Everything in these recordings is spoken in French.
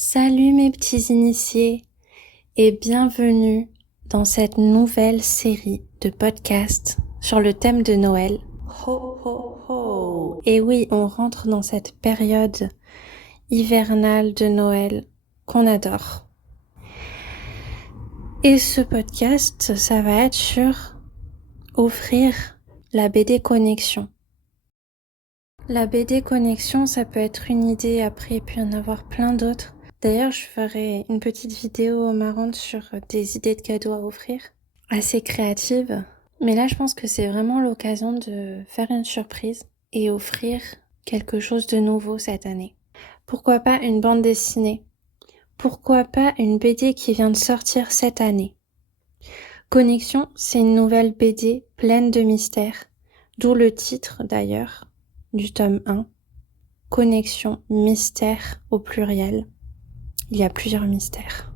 Salut mes petits initiés et bienvenue dans cette nouvelle série de podcasts sur le thème de Noël. Ho ho ho! Et oui, on rentre dans cette période hivernale de Noël qu'on adore. Et ce podcast, ça va être sur offrir la BD Connexion. La BD Connexion, ça peut être une idée, après il peut y en avoir plein d'autres. D'ailleurs, je ferai une petite vidéo marrante sur des idées de cadeaux à offrir, assez créatives. Mais là, je pense que c'est vraiment l'occasion de faire une surprise et offrir quelque chose de nouveau cette année. Pourquoi pas une bande dessinée? Pourquoi pas une BD qui vient de sortir cette année? Connexion, c'est une nouvelle BD pleine de mystères, d'où le titre d'ailleurs du tome 1. Connexion, mystère au pluriel. Il y a plusieurs mystères.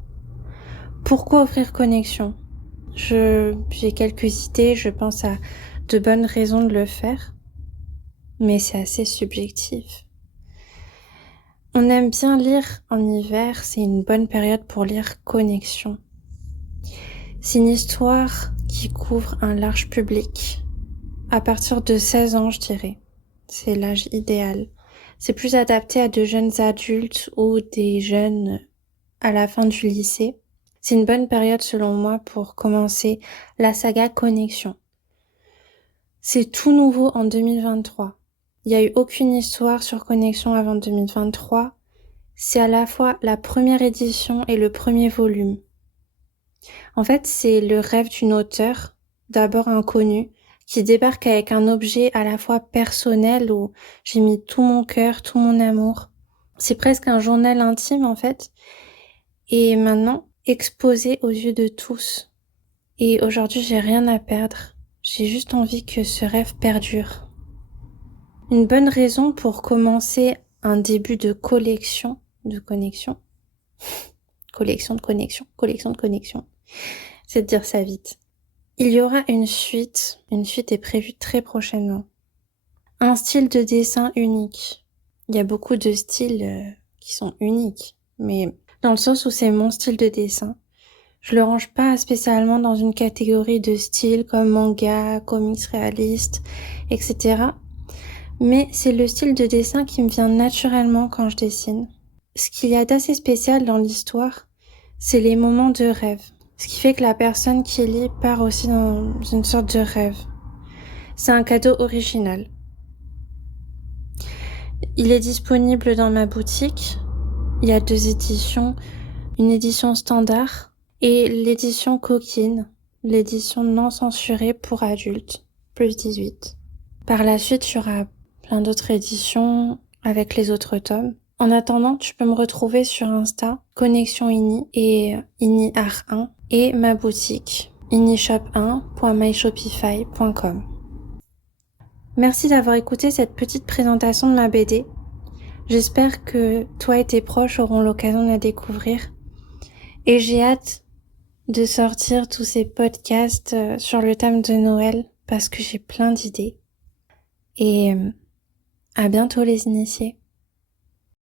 Pourquoi offrir Connexion? J'ai quelques idées, je pense à de bonnes raisons de le faire, mais c'est assez subjectif. On aime bien lire en hiver, c'est une bonne période pour lire Connexion. C'est une histoire qui couvre un large public, à partir de 16 ans je dirais. C'est l'âge idéal. C'est plus adapté à de jeunes adultes ou des jeunes à la fin du lycée. C'est une bonne période selon moi pour commencer la saga Connexion. C'est tout nouveau en 2023. Il n'y a eu aucune histoire sur Connexion avant 2023. C'est à la fois la première édition et le premier volume. En fait, c'est le rêve d'une auteure, d'abord inconnue, qui débarque avec un objet à la fois personnel où j'ai mis tout mon cœur, tout mon amour. C'est presque un journal intime en fait. Et maintenant, exposé aux yeux de tous. Et aujourd'hui, j'ai rien à perdre. J'ai juste envie que ce rêve perdure. Une bonne raison pour commencer un début de collection de connexion. Collection de connexion, collection de connexion. C'est de dire ça vite. Il y aura une suite est prévue très prochainement. Un style de dessin unique. Il y a beaucoup de styles qui sont uniques, mais dans le sens où c'est mon style de dessin. Je le range pas spécialement dans une catégorie de style comme manga, comics réalistes, etc. Mais c'est le style de dessin qui me vient naturellement quand je dessine. Ce qu'il y a d'assez spécial dans l'histoire, c'est les moments de rêve. Ce qui fait que la personne qui lit part aussi dans une sorte de rêve. C'est un cadeau original. Il est disponible dans ma boutique. Il y a 2 éditions. Une édition standard et l'édition coquine, l'édition non censurée pour adultes, plus 18. Par la suite, il y aura plein d'autres éditions avec les autres tomes. En attendant, tu peux me retrouver sur Insta, Connexion Ini et Ini Art 1 et ma boutique, inishop1.myshopify.com. Merci d'avoir écouté cette petite présentation de ma BD. J'espère que toi et tes proches auront l'occasion de la découvrir. Et j'ai hâte de sortir tous ces podcasts sur le thème de Noël parce que j'ai plein d'idées. Et à bientôt les initiés.